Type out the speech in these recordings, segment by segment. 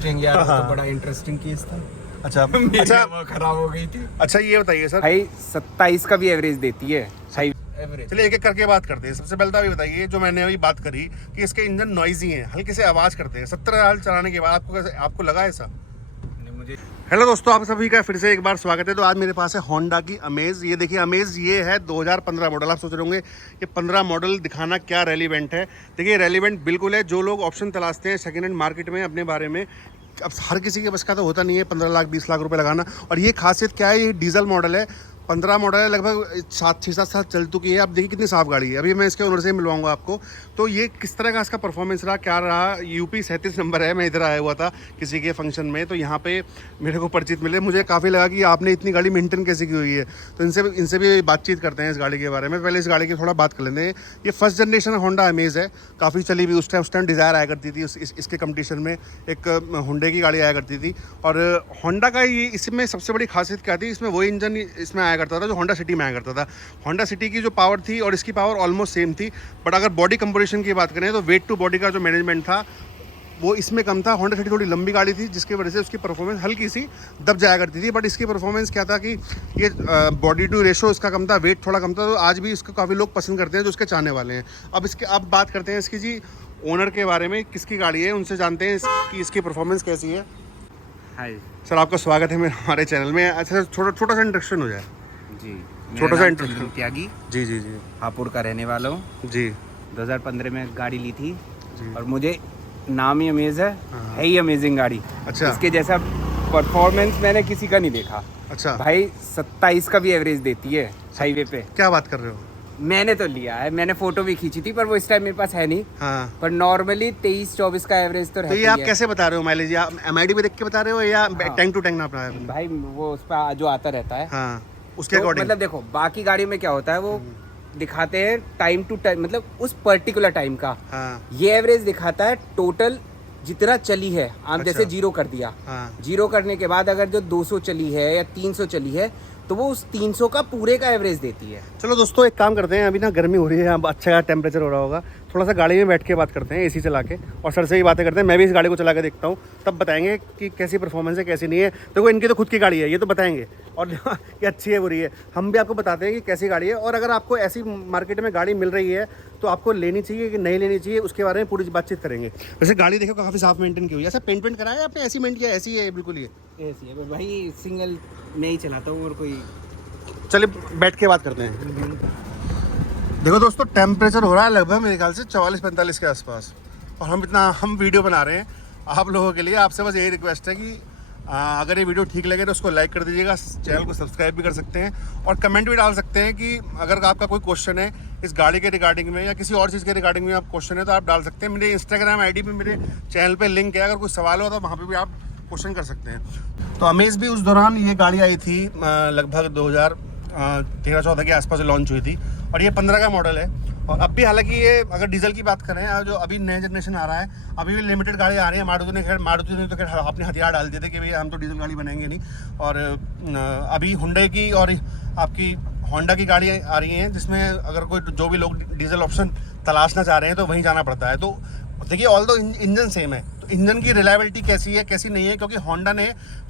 Interesting यार, वो तो बड़ा इंटरेस्टिंग केस था। अच्छा अच्छा, खराब हो गई थी। अच्छा, ये बताइए सर, भाई 27 का भी एवरेज देती है सही। एवरेज चलिए एक एक करके बात करते हैं। सबसे पहले तो अभी बताइए, जो मैंने अभी बात करी कि इसके इंजन नॉइजी हैं, हल्के से आवाज़ करते हैं, 17,000 चलाने के बाद आपको कैसे, आपको लगा ऐसा? नहीं, मुझे हेलो दोस्तों, आप सभी का फिर से एक बार स्वागत है। तो आज मेरे पास है होंडा की अमेज। ये देखिए अमेज, ये है 2015 मॉडल। आप सोच रहे होंगे ये 15 मॉडल दिखाना क्या रेलिवेंट है। देखिए रेलिवेंट बिल्कुल है। जो लोग ऑप्शन तलाशते हैं सेकेंड हैंड मार्केट में अपने बारे में, अब हर किसी के बस का तो होता नहीं है 15 लाख 20 लाख रुपए लगाना। और ये खासियत क्या है, ये डीजल मॉडल है, 15 मॉडल है, लगभग 6-7 साल चल चुकी है। आप देखिए कितनी साफ गाड़ी है। अभी मैं इसके ओनर से मिलवाऊंगा आपको। तो ये किस तरह का इसका परफॉर्मेंस रहा, क्या रहा। यूपी 37 नंबर है। मैं इधर आया हुआ था किसी के फंक्शन में, तो यहाँ पे मेरे को परिचित मिले। मुझे काफ़ी लगा कि आपने इतनी गाड़ी मेंटेन कैसे की हुई है। तो इनसे भी बातचीत करते हैं इस गाड़ी के बारे में। पहले इस गाड़ी की थोड़ा बात कर लेते हैं। ये फर्स्ट जनरेशन होंडा अमेज है, काफ़ी चली भी। उस टाइम डिज़ायर आया करती थी। इसके कंपटीशन में एक होंडे की गाड़ी आया करती थी। और होंडा का ये इसमें सबसे बड़ी खासियत क्या थी, इसमें वही इंजन इसमें आया करता था जो होंडा सिटी में आया करता था। होंडा सिटी की जो पावर थी और इसकी पावर ऑलमोस्ट सेम थी। बट अगर बॉडी कंपोजिशन की बात करें तो वेट टू बॉडी का जो मैनेजमेंट था वो इसमें कम था। होंडा सिटी थोड़ी लंबी गाड़ी थी, जिसकी वजह से उसकी परफॉर्मेंस हल्की सी दब जाया करती थी। बट इसकी परफॉर्मेंस क्या था कि ये बॉडी टू रेशो इसका कम था, वेट थोड़ा कम था। तो आज भी इसको काफ़ी लोग पसंद करते हैं जो उसके चाहने वाले हैं। अब बात करते हैं इसकी जी ओनर के बारे में, किसकी गाड़ी है, उनसे जानते हैं इसकी परफॉर्मेंस कैसी है। हाय सर, आपका स्वागत है हमारे चैनल में। अच्छा, छोटा सा इंट्रोडक्शन हो जाए। जी, छोटा सा मेरा नाम इंट्रो- चंदन त्यागी, जी जी जी हापुड़ का रहने वाला हूँ। जी 2015 में गाड़ी ली थी जी। और मुझे नाम ही अमेज हाँ। है ही अमेजिंग गाड़ी। अच्छा। इसके जैसा परफॉर्मेंस मैंने किसी का नहीं देखा। अच्छा, भाई 27 का भी एवरेज देती है हाईवे पे। क्या बात कर रहे हो। मैंने तो लिया है, मैंने फोटो भी खींची थी, पर वो इस टाइम मेरे पास है नहीं। हाँ, पर नॉर्मली 23-24 का एवरेज तो तो रहती ये आप है। कैसे बता रहे हो माइलेज? आप MID पे देख के बता रहे हो या हाँ। टैंक टू टैंक नापना है? भाई वो उस पर जो आता रहता है, हाँ, उसके तो अकॉर्डिंग। मतलब देखो बाकी गाड़ियों में क्या होता है, वो दिखाते हैं टाइम टू टाइम, मतलब उस पर्टिकुलर टाइम का। हाँ ये एवरेज दिखाता है टोटल जितना चली है। आप अच्छा। जैसे जीरो कर दिया, हाँ जीरो करने के बाद अगर जो 200 चली है या 300 चली है, तो वो उस 300 का पूरे का एवरेज देती है। चलो दोस्तों, एक काम करते हैं। अभी ना गर्मी हो रही है, अब अच्छा टेम्परेचर हो रहा होगा, थोड़ा सा गाड़ी में बैठ के बात करते हैं AC चला के, और सर से ही बातें करते हैं। मैं भी इस गाड़ी को चला के देखता हूँ, तब बताएंगे कि कैसी परफॉर्मेंस है कैसी नहीं है। देखो इनकी तो खुद की गाड़ी है, ये तो बताएंगे, और ये अच्छी है बुरी है हम भी आपको बताते हैं कि कैसी गाड़ी है। और अगर आपको ऐसी मार्केट में गाड़ी मिल रही है तो आपको लेनी चाहिए कि नहीं लेनी चाहिए, उसके बारे में पूरी बातचीत करेंगे। वैसे गाड़ी देखो काफ़ी साफ मेंटेन की हुई है। ऐसा पेंट कराया आपने, ऐसी मेंट किया? ऐसी है बिल्कुल। ये ऐसी है भाई, सिंगल मैं ही चलाता हूँ और कोई। चलिए बैठ के बात करते हैं। देखो दोस्तों, टेम्परेचर हो रहा है लगभग मेरे ख्याल से 44-45 के आसपास, और हम वीडियो बना रहे हैं आप लोगों के लिए। आपसे बस यही रिक्वेस्ट है कि अगर ये वीडियो ठीक लगे तो उसको लाइक कर दीजिएगा, चैनल को सब्सक्राइब भी कर सकते हैं, और कमेंट भी डाल सकते हैं कि अगर आपका कोई क्वेश्चन है इस गाड़ी के रिगार्डिंग में या किसी और चीज़ के रिगार्डिंग में आप क्वेश्चन है तो आप डाल सकते हैं। मेरे Instagram ID पे मेरे चैनल पे लिंक है, अगर कोई सवाल हो तो वहाँ पे भी आप क्वेश्चन कर सकते हैं। तो अमेज भी उस दौरान ये गाड़ी आई थी लगभग 2013-14 के आसपास लॉन्च हुई थी, और ये 15 का मॉडल है। और अब भी हालांकि ये अगर डीजल की बात करें, जो अभी नया जनरेशन आ रहा है, अभी भी लिमिटेड गाड़ी आ रही है। मारुति ने तो खैर अपने हथियार डाल दिए थे कि भैया हम तो डीजल गाड़ी बनाएंगे नहीं। और अभी हुंडई की और आपकी होंडा की गाड़ी आ रही हैं, जिसमें अगर कोई जो भी लोग डीजल ऑप्शन तलाशना चाह रहे हैं तो वहीं जाना पड़ता है। तो देखिए ऑल दो इंजन सेम है, तो इंजन की रिलायबिलिटी कैसी है कैसी नहीं है, क्योंकि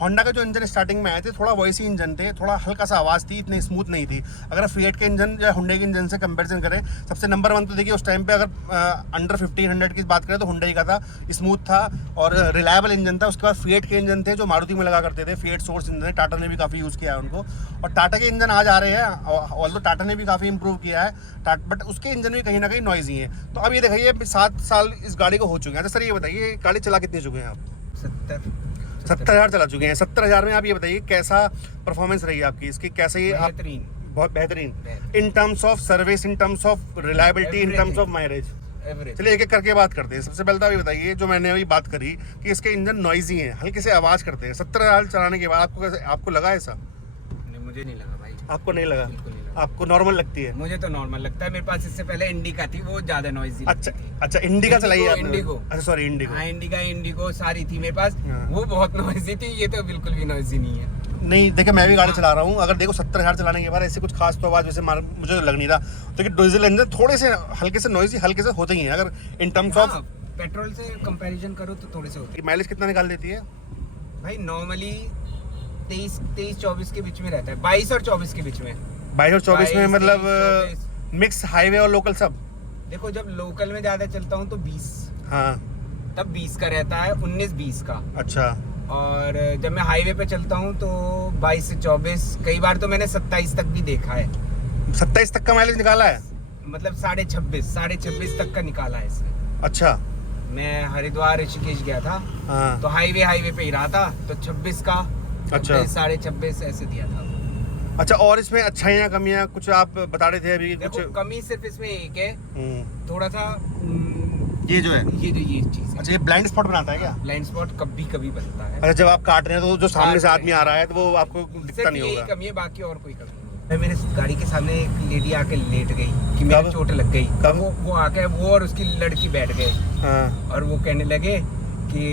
होंडा के जो इंजन स्टार्टिंग में आए थे थोड़ा वॉइसी इंजन थे, थोड़ा हल्का सा आवाज़ थी, इतनी स्मूथ नहीं थी। अगर फिएट के इंजन या हुंडई के इंजन से कंपैरिजन करें, सबसे नंबर 1 तो देखिए उस टाइम पे अगर अंडर 1500 की बात करें तो हुंडई का था, स्मूथ था और रिलायबल इंजन था। उसके बाद फिएट के इंजन थे जो मारुति में लगा करते थे, फिएट सोर्स इंजन है, टाटा ने भी काफ़ी यूज़ किया है उनको। और टाटा के इंजन आज आ रहे हैं, ऑल्दो टाटा ने भी काफ़ी इंप्रूव किया है, बट उसके इंजन भी कहीं ना कहीं नॉइजी हैं। तो अब ये देखिए 7 साल इस गाड़ी को हो चुके हैं। तो सर ये बताइए, गाड़ी चला कितने चुके हैं आप? 70,000 चला चुके हैं। 70,000 में आप ये बताइए कैसा परफॉर्मेंस रही है आपकी इसकी, कैसे आप? बेहतरीन, बहुत बेहतरीन in terms of service, in terms of reliability, in terms of mileage. Average चलिए एक एक करके बात करते हैं। सबसे पहले तो अभी बताइए, जो मैंने अभी बात करी कि इसके इंजन नॉइजी हैं, हल्के से आवाज़ करते हैं, 17,000 चलाने के बाद आपको लगा ऐसा? नहीं, मुझे नहीं लगा भाई, आपको नहीं लगा? बिल्कुल नहीं लगा। आपको नॉर्मल लगती है? मुझे तो नॉर्मल लगता है। मेरे पास इससे पहले इंडिका थी, वो ज्यादा नॉइजी। अच्छा इंडिका चलाई है आपने? इंडिगो। अच्छा सॉरी, इंडिगो। हाँ, इंडिगो सारी थी मेरे पास। हाँ। वो बहुत नॉइजी थी, ये तो बिल्कुल भी नॉइजी नहीं है। नहीं देखिए, मैं भी गाड़ी चला रहा हूँ, अगर देखो 70,000 चलाने के बाद ऐसे कुछ खास तो आवाज़ वैसे मुझे लग नहीं रहा। देखिए डीजल इंजन थोड़े से हल्के से नॉइजी हल्के से होते ही हैं, अगर इन टर्म्स ऑफ पेट्रोल से कंपैरिजन करो तो थोड़े से होते माइलेज कितना निकाल देती है? हैं भाई। नॉर्मली 23-24 के बीच में रहता है, 22 और 24 के बीच में। 22 और 24 में 22, मतलब 24। मिक्स हाईवे और लोकल सब? देखो जब लोकल में ज्यादा चलता हूँ तो 20, हाँ। तब 20 का रहता है, 19-20 का। अच्छा। और जब मैं हाईवे पे चलता हूँ तो 22 से 24, कई बार तो मैंने 27 तक भी देखा है। 27 तक का माइलेज निकाला है? मतलब 26.5 तक का निकाला है इसने। अच्छा। मैं हरिद्वार ऋषिकेश गया था, हाँ। तो हाईवे पे ही रहा था, तो 26 का, अच्छा। 26.5 ऐसे दिया था। अच्छा, और इसमें अच्छाइयाँ कमियाँ कुछ आप बता रहे थे अभी कुछ? देखो कमी सिर्फ इसमें एक है, हम्म। थोड़ा सा ये जो है, ये चीज है। अच्छा, ये ब्लाइंड स्पॉट बनाता है क्या? ब्लाइंड स्पॉट कभी कभी बनता है। अच्छा, जब आप काट रहे हैं तो जो सामने से काट आदमी आ रहा है तो वो आपको दिखता सिर्फ नहीं यही होगा? कमी है, बाकी और कोई कमी नहीं। मेरे गाड़ी के सामने एक लेडी आके लेट गई कि मेरे कब? चोट लग गई। कब? वो आके वो और उसकी लड़की बैठ गए हाँ। और वो कहने लगे कि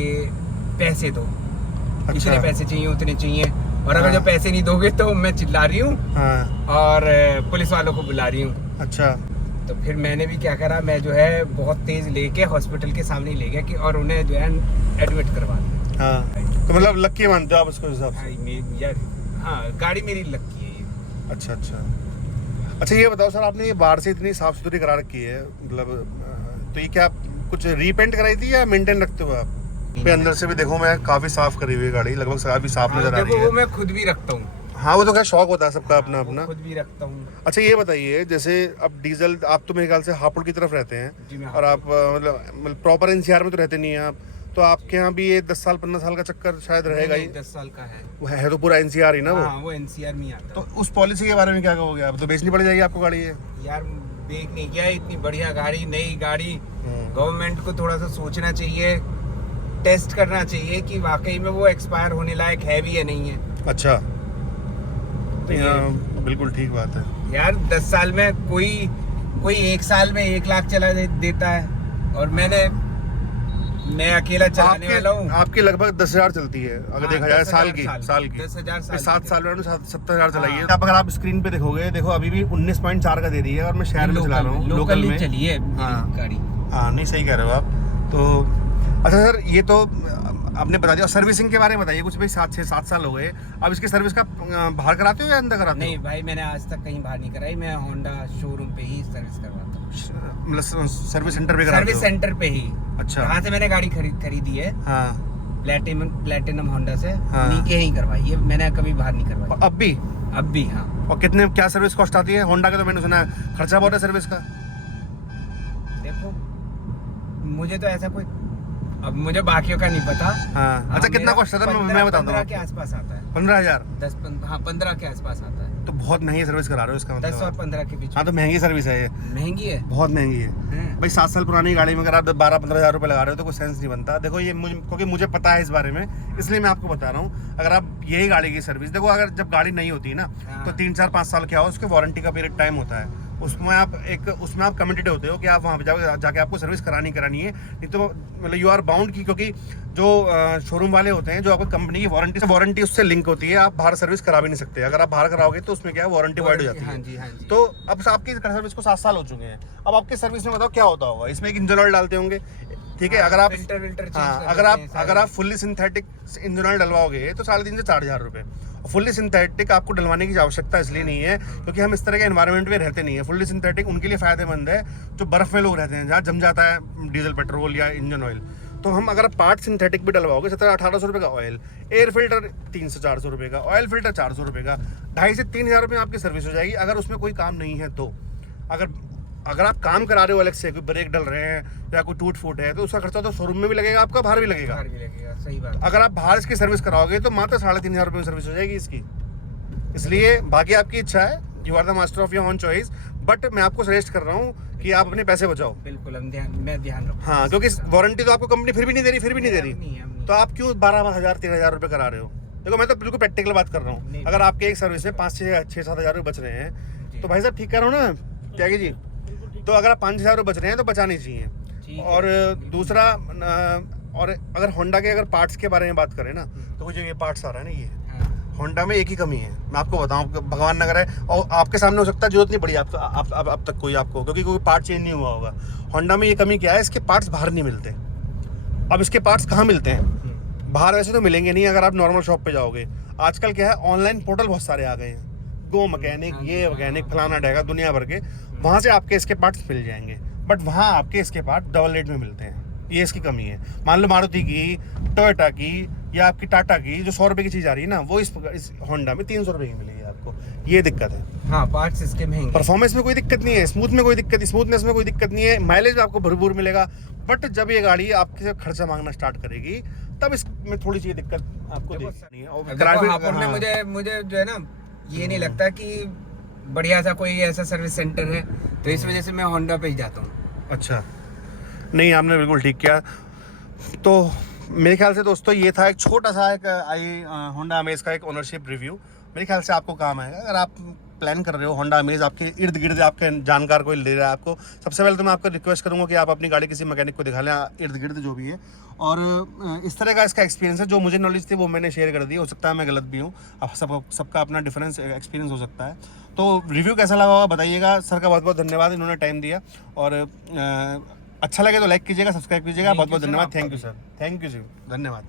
पैसे दो, अच्छा। इतने पैसे चाहिए, उतने चाहिए, और अगर हाँ। जो पैसे नहीं दोगे तो मैं चिल्ला रही हूँ हाँ। और पुलिस वालों को बुला रही हूँ। अच्छा। तो फिर मैंने भी क्या करा, मैं जो है बहुत तेज लेके हॉस्पिटल के सामने ले गया कि और उन्हें जो है एडमिट करवा दिया। हाँ, तो मतलब लक्की मानते हो आप उसको हिसाब से? यार हाँ, गाड़ी मेरी लकी है ये। अच्छा अच्छा। अच्छा, ये बताओ सर, आपने ये बाहर से इतनी साफ सुथरी करा रखी है, मतलब तो ये क्या कुछ रीपेंट कराई थी या मेंटेन रखते हो आप? पे अंदर से भी देखो, मैं काफी साफ करी हुई है गाड़ी, लगभग काफी साफ नजर आ रही देखो है। वो मैं खुद भी रखता हूँ। हाँ, वो तो क्या शौक होता है सबका अपना वो अपना। खुद भी रखता हूँ। अच्छा, ये बताइए, जैसे अब डीजल, आप तो मेरे ख्याल से हापुड़ की तरफ रहते हैं, जी, मैं और आप मतलब प्रॉपर एनसीआर में तो रहते नहीं हैं आप, तो आपके यहाँ भी ये 10 साल 15 साल का चक्कर शायद रहेगा ही। 10 साल का है वो है तो पूरा एनसीआर ही ना वो? हाँ, वो एनसीआर में ही आता तो उस पॉलिसी के बारे में क्या कहोगे आप? तो बेचनी पड़ जाएगी आपको गाड़ी ये? है। यार देख नहीं क्या, इतनी बढ़िया गाड़ी, नई गाड़ी, गवर्नमेंट को थोड़ा सा सोचना चाहिए, टेस्ट करना चाहिए कि वाकई में वो एक्सपायर होने लायक है भी या नहीं है। अच्छा, तो ये- हाँ, बिल्कुल ठीक बात है यार 10 साल में कोई 1 साल में 1 लाख चला देता है, और मैं अकेला चलाने वाला हूँ। आपकी लगभग 10,000 चलती है अगर हाँ, देखा जाए 10,000 साल की 10,000 साल 7 साल में 70,000 चलाई है। हाँ। अब अगर आप स्क्रीन पे देखोगे, देखो अभी भी 19.4 का दे रही है, और मैं शहर में चला रहा हूँ, लोकल में चली है हाँ। गाड़ी। हाँ, नहीं सही कह रहे हो आप। तो अच्छा सर, ये तो आपने बता दिया। सर्विसिंग के बारे में बताइए कुछ भाई। 7 साल हो गए, अब इसकी सर्विस का बाहर कराते हो या अंदर कराते हो? नहीं भाई, मैंने आज तक कहीं बाहर नहीं कराई, मैं होंडा शोरूम पे ही सर्विस करवाता हूँ। मतलब सर्विस सेंटर पे कराते सर्विस हो? सेंटर पे ही। अच्छा। यहाँ से मैंने गाड़ी खरीदी है, हाँ। प्लेटिनम होंडा से, हाँ। उन्हीं के ही करवाई है, मैंने कभी बाहर नहीं करवाई। अब भी? अब भी हाँ। और कितने, क्या सर्विस कॉस्ट आती है होंडा का? तो मैंने सुना है खर्चा बहुत है सर्विस का। देखो मुझे तो ऐसा कोई, अब मुझे बाकियों का नहीं पता। हाँ। अच्छा, कितना कॉस्ट आता है? मैं बताता 15 हूँ। के आसपास आता है। 15,000? 15 के आसपास आता है। तो बहुत महंगी सर्विस करा रहे हो इसका 10 और मतलब? 15 के बीच। हाँ, तो महंगी सर्विस है ये, महंगी है। बहुत महंगी है हैं? भाई। 7 साल पुरानी गाड़ी में अगर आप 12-15 हज़ार रुपये लगा रहे हो तो कोई सेंस नहीं बनता। देखो ये क्योंकि मुझे पता है इस बारे में, इसलिए मैं आपको बता रहा हूँ। अगर आप यही गाड़ी की सर्विस देखो, अगर जब गाड़ी नहीं होती है ना, हाँ। तो 3-4-5 साल क्या हो, उसके वारंटी का पीरियड टाइम होता है, उसमें आप कमिटेड होते हो कि आप वहाँ पे जाके आपको सर्विस करानी है। नहीं तो मतलब यू आर बाउंड की, क्योंकि जो शोरूम वाले होते हैं, जो आपको कंपनी की वारंटी उससे लिंक होती है, आप बाहर सर्विस करा भी नहीं सकते। अगर आप बाहर कराओगे तो उसमें क्या है, वारंटी वाइड हो जाती हाँ है। जी, हाँ जी। तो अब आपकी सर्विस को 7 साल हो चुके हैं, अब आपकी सर्विस में बताओ क्या होता होगा। इसमें एक इंजन ऑयल डालते होंगे, ठीक है? हाँ, अगर आप फिल्टर हाँ, अगर आप फुल्ली सिंथेटिक इंजन ऑयल डलवाओगे तो 3.5 से 4,000 रुपये। फुल्ली सिंथेटिक आपको डलवाने की आवश्यकता इसलिए नहीं है क्योंकि हम इस तरह के एनवायरनमेंट में रहते नहीं है। फुल्ली सिंथेटिक उनके लिए फायदेमंद है जो बर्फ में लोग रहते हैं, जहाँ जम जाता है डीजल, पेट्रोल या इंजन ऑयल। तो हम अगर पार्ट सिंथेटिक भी डलवाओगे 1700-1800 रुपये का ऑयल, एयर फिल्टर 300-400 रुपये का, ऑयल फिल्टर 400 रुपये का, 2,500 से 3,000 रुपये में आपकी सर्विस हो जाएगी। अगर उसमें कोई काम नहीं है तो अगर आप काम करा रहे हो अलग से, कोई ब्रेक डल रहे हैं या कोई टूट फूट है, तो उसका खर्चा तो शोरूम में भी लगेगा, आपका बाहर भी लगेगा। सही बात। अगर आप बाहर इसकी सर्विस कराओगे तो मात्र 3,500 रुपये में सर्विस हो जाएगी इसकी। इसलिए बाकी आपकी इच्छा है, you are the master of your own choice, but मैं आपको सजेस्ट कर रहा हूँ कि आप अपने पैसे बचाओ। बिल्कुल, मैं ध्यान रखूँ। हाँ, क्योंकि वारंटी तो आपको कंपनी फिर भी नहीं दे रही, नहीं। तो आप क्यों 12,000-13,000 रुपये करा रहे हो? देखो, मैं तो बिल्कुल प्रैक्टिकल बात कर रहा हूँ। अगर आपके एक सर्विस में 5-6-7 हज़ार रुपये बच रहे हैं तो भाई साहब ठीक कर रहा हूँ ना त्यागी जी? तो अगर आप 5,000 रुपये बच रहे हैं तो बचाने चाहिए। और दूसरा, और अगर होंडा के अगर पार्ट्स के बारे में बात करें ना, तो जो ये पार्ट्स आ रहा है ना, ये होंडा में एक ही कमी है, मैं आपको बताऊं, भगवान न करे और आपके सामने हो सकता है जरूरत नहीं पड़ी अब तक कोई आपको, क्योंकि कोई पार्ट चेंज नहीं हुआ होगा। होंडा में ये कमी क्या है, इसके पार्ट्स बाहर नहीं मिलते। अब इसके पार्ट्स कहाँ मिलते हैं? बाहर वैसे तो मिलेंगे नहीं अगर आप नॉर्मल शॉप पे जाओगे। आजकल क्या है, ऑनलाइन पोर्टल बहुत सारे आ गए हैं, गो मैकेनिक, ये मैकेनिक, फलाना डैगा, दुनिया भर के, वहाँ से आपके इसके पार्ट्स मिल जाएंगे। बट वहाँ आपके इसके पार्ट डबल रेट में मिलते हैं, ये इसकी कमी है। मान लो मारुति की, टोयोटा की या आपकी टाटा की जो 100 रुपये की चीज़ आ रही है ना, वो इस होंडा में 300 रुपये की मिलेगी आपको, ये दिक्कत है। हाँ, पार्ट्स इसके महंगे। परफॉर्मेंस में कोई दिक्कत नहीं है, स्मूथनेस में कोई दिक्कत नहीं है, माइलेज में आपको भरपूर मिलेगा। बट जब ये गाड़ी आपके खर्चा मांगना स्टार्ट करेगी तब इसमें थोड़ी सी दिक्कत आपको दिखनी है। और हापुड़ में मुझे जो है ना, ये नहीं लगता कि बढ़िया सा कोई ऐसा सर्विस सेंटर है, तो इस वजह से मैं होंडा पे ही जाता हूँ। अच्छा, नहीं आपने बिल्कुल ठीक किया। तो मेरे ख्याल से दोस्तों ये था एक छोटा सा एक होंडा अमेज का एक ओनरशिप रिव्यू। मेरे ख्याल से आपको काम आएगा। अगर आप प्लान कर रहे हो, होंडा अमेज आपके इर्द गिर्द आपके जानकार कोई ले रहा है आपको, सबसे पहले तो मैं आपको रिक्वेस्ट करूंगा कि आप अपनी गाड़ी किसी मैकेनिक को दिखा लें इर्द गिर्द जो भी है। और इस तरह का इसका एक्सपीरियंस है, जो मुझे नॉलेज थी वो मैंने शेयर कर दी। हो सकता है मैं गलत भी हूँ, अब सबका अपना डिफरेंस एक्सपीरियंस हो सकता है। तो रिव्यू कैसा लगा होगा बताइएगा। सर का बहुत बहुत धन्यवाद, इन्होंने टाइम दिया। और अच्छा लगे तो लाइक कीजिएगा, सब्सक्राइब कीजिएगा। बहुत बहुत धन्यवाद। Thank you sir, thank you ji, धन्यवाद।